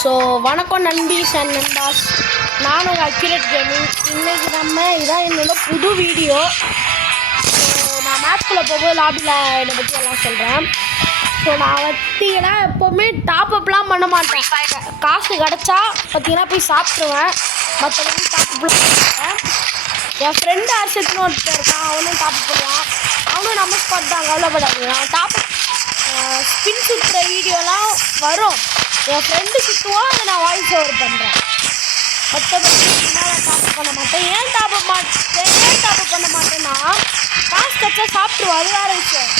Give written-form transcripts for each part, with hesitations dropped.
So வணக்கம் நண்பீஸ் and நண்பாஸ், நான் ஒரு அக்யூரேட் கேமிங். இன்றைக்கி இதான் என்னோட புது வீடியோ. ஸோ நான் மேட்ச்குள்ளே போகும்போது லாபியில் என்னை பற்றி எல்லாம் சொல்கிறேன். ஸோ நான் பார்த்தீங்கன்னா எப்போவுமே டாப்அப்லாம் பண்ண மாட்டேன். காசு கிடச்சா பார்த்தீங்கன்னா போய் சாப்பிட்ருவேன். மற்றபடி டாப்அப்லாம் பண்ண மாட்டேன். என் ஃப்ரெண்டு அர்ஷத்னு ஒருத்தர் இருக்கான், அவனும் டாப்அப் பண்ணுவான். அவனும் நம்ம ஸ்பாட் தான், கவலைப்படாது. நான் டாப்அப் ஸ்பின் சுற்றுற வீடியோலாம் வரும். என் ஃப்ரெண்டு சுற்றுவோம், அதை நான் வாய்ஸ் ஓவர் பண்ணுறேன். மற்றபடி நான் டாப்அப் பண்ண மாட்டேன். ஏன் டாப்அப் பண்ண மாட்டேன்னா காசு கச்சா சாப்பிட்ருவோம், அது வேறு விஷயம்.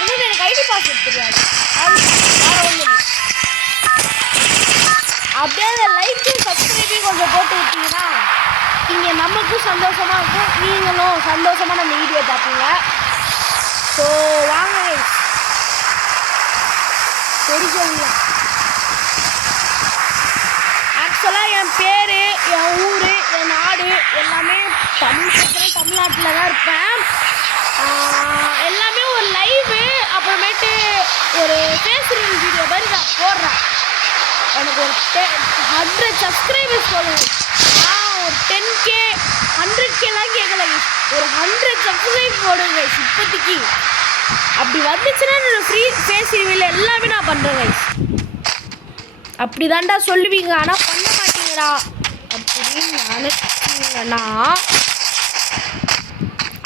இன்னும் எனக்கு ஐடி பாஸ்வேர்ட் தெரியாது, அது வேறு ஒன்றும் இல்லை. அப்படியே அந்த லைக்கும் சப்ஸ்கிரைபையும் கொஞ்சம் போட்டு விட்டீங்கன்னா இங்கே நமக்கும் சந்தோஷமாக இருக்கும், நீங்களும் சந்தோஷமாக நம்ம வீடியோ பார்ப்பீங்க. ஸோ வாங்க தெரிஞ்சவங்க. ஆக்சுவலாக என் பேர், என் ஊர், என் நாடு எல்லாமே தமிழ்நாட்டில் தான் இருப்பேன். எல்லாமே ஒரு லைவு, அப்புறமேட்டு ஒரு ஃபேஸ் ரீல் வீடியோ மாதிரி நான் போடுறேன். எனக்கு ஒரு 100 சப்ஸ்கிரைபர்ஸ் போடுவேன். ஒரு 10K 100Kலாம் கேட்கல, ஒரு 100 சப்ஸ்கிரைப் போடுங்க இப்போதைக்கு. அப்படி வந்துச்சுன்னா நான் ஃப்ரீ ஃபேஸ் ரிவீல் எல்லாமே நான் பண்ணுறேன் கைஸ். அப்படி தான்டா சொல்லுவீங்க, ஆனால் பண்ண மாட்டீங்கடா அப்படின்னு நினச்சிங்கன்னா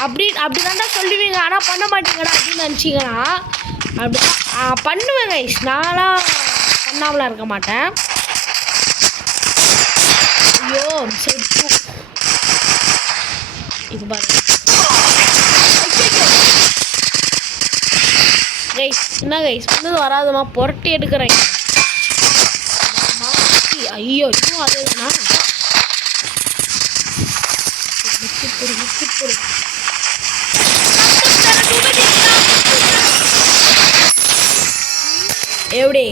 அப்படி தான்டா சொல்லுவீங்க, ஆனால் பண்ண மாட்டீங்கடா அப்படின்னு நினச்சிங்கன்னா அப்படிதான் பண்ணுவேன் கைஸ். நான்லாம் பண்ணாமலாம் இருக்க மாட்டேன். ஐயோ சரி இது பாருங்க கைஸ். என்ன கைஸ் வந்து வராதமா புரட்டி எடுக்கிறேன். ஐயோ இன்னும் அது தானா எப்படி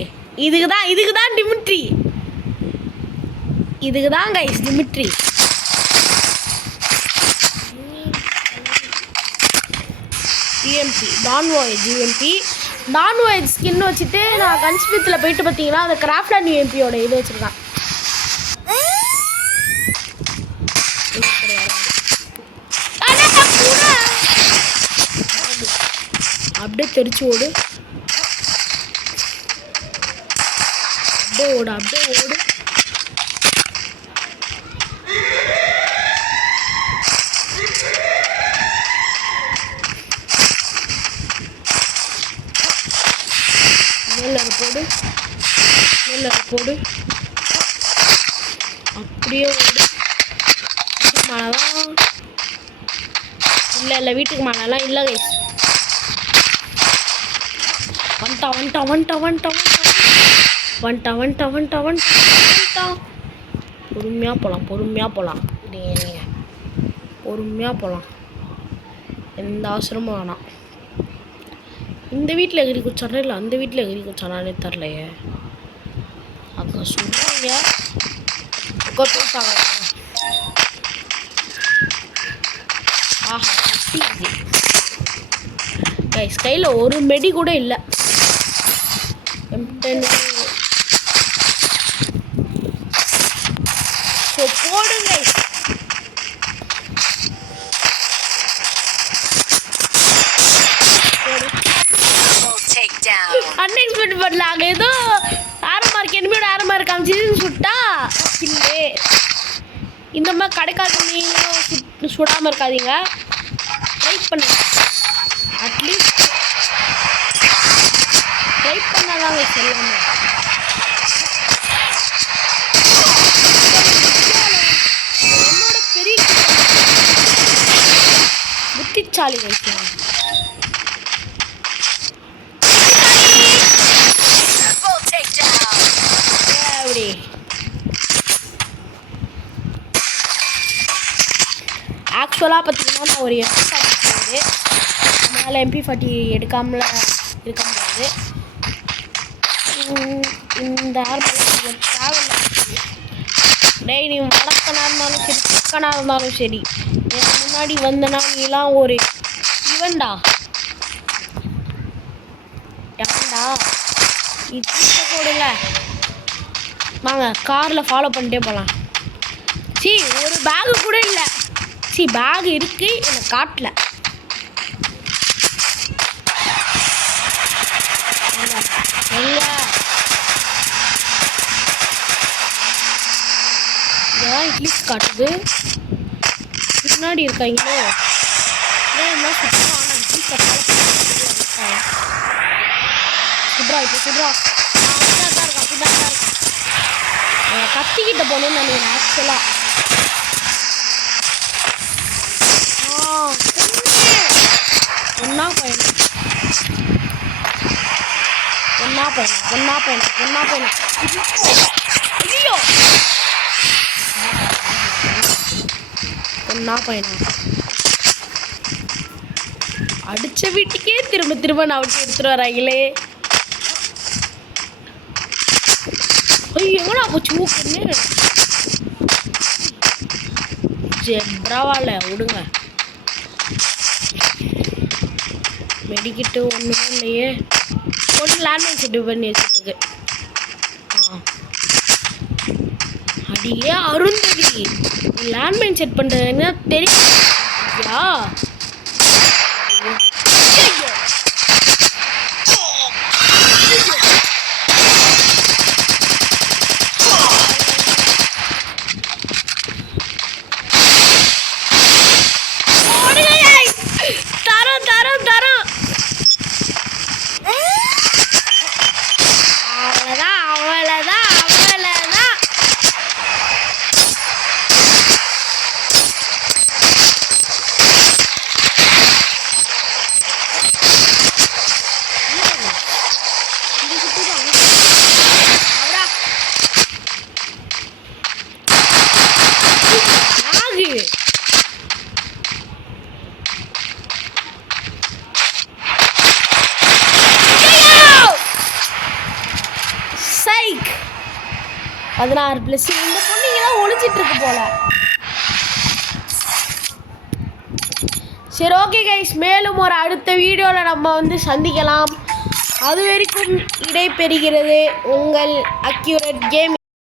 இதுக்குதான் டிமிட்ரி, இதுக்குதான் கைஸ் டிமிட்ரி. டான்வாய்ட் ஸ்கின் வச்சுட்டு நான் கன்ஸ்பித்தில் போயிட்டு பார்த்தீங்கன்னா அந்த கிராஃப்ட்லேண்ட் யூஎம்பியோட இது வச்சுருக்கேன். அப்படியே தெரிச்சு ஓடு, அப்படியே ஓடு. நெல்லரை போடு அப்படியே ஓடு. வீட்டுக்கு மேலெலாம் இல்லை, வீட்டுக்கு மேலெலாம் இல்லை கைஸ். வந்துட்டான். பொறுமையாக போகலாம். எந்த அவசரமும் வேணாம். இந்த வீட்டில் எகிரி குச்சானா இல்லை அந்த வீட்டில் எகிரி குச்சானானே தரலையே. அங்கே சொல்கிறாங்க போட்டாங்க. ஆஹா கைஸ், கையில் ஒரு மெடி கூட இல்லை. ஸோ போடுங்க. அன்எக்ஸ்பெக்ட் பண்ணலாங்க, ஏதோ என்னோட ஆரம்பம் காமிச்சின்னு சுட்டா இல்லை. இந்த மாதிரி கிடைக்காது, நீங்களும் சுடாமல் இருக்காதீங்க, ட்ரை பண்ணுங்க. அட்லீஸ்ட் ட்ரை பண்ணாதாங்க சொல்லாமல். என்னோட பெரிய புத்திச்சாலி வைக்கலாம். ஆக்சுவலாக பார்த்தீங்கன்னா நான் ஒரு MP40 அதனால் MP40 எடுக்காமல் இருக்க முடியாது. இந்த ஆர்மர் தேவையில்லை. டேய், நீ வடக்கனாக இருந்தாலும் சரி பக்கனாக இருந்தாலும் சரி, எனக்கு முன்னாடி வந்தனா நீலாம் ஒரு இவன்டா இது போடுங்க. வாங்க காரில் ஃபாலோ பண்ணிட்டே போகலாம். சி ஒரு பேகு கூட இல்லை. சி பேக் இருக்கு எனக்கு காட்டல. இதெல்லாம் இட்லிஸ் காட்டுது. பின்னாடி இருக்காங்களோ சுப்ரா இப்போ சுப்ரா பின்னாடி தான் இருக்கான். பின்னாடி தான் இருக்கான். கத்திக்கிட்ட போகணும்னு நினைக்கிறேன் ஆக்சுவலாக. ஒன்னா பையன் ஐயோ ஒன்னா பையனா அடிச்ச வீட்டுக்கே திரும்ப திரும்ப நான் விட்டு எடுத்துட்டு வராங்களே. எவ்வளோ போச்சு ஊக்குன்னு. பரவாயில்ல விடுங்க. மெடிக்கிட்டு ஒன்றுமே இல்லையே. ஒன்று லேண்ட்மைன் செட் பண்ணி வச்சுருக்கு. அடியே அருந்ததி லேண்ட்மைன் செட் பண்ணுறதுன்னா தெரியா? பதினாறு ப்ளஸ். இந்த பொண்ணுங்க தான் ஒழிச்சிட்டு இருக்கு போல. சரி ஓகே கைஸ், மேலும் ஒரு அடுத்த வீடியோவில் நம்ம வந்து சந்திக்கலாம். அது வரைக்கும் இடைபெறுகிறது உங்கள் அக்யூரேட் கேம்.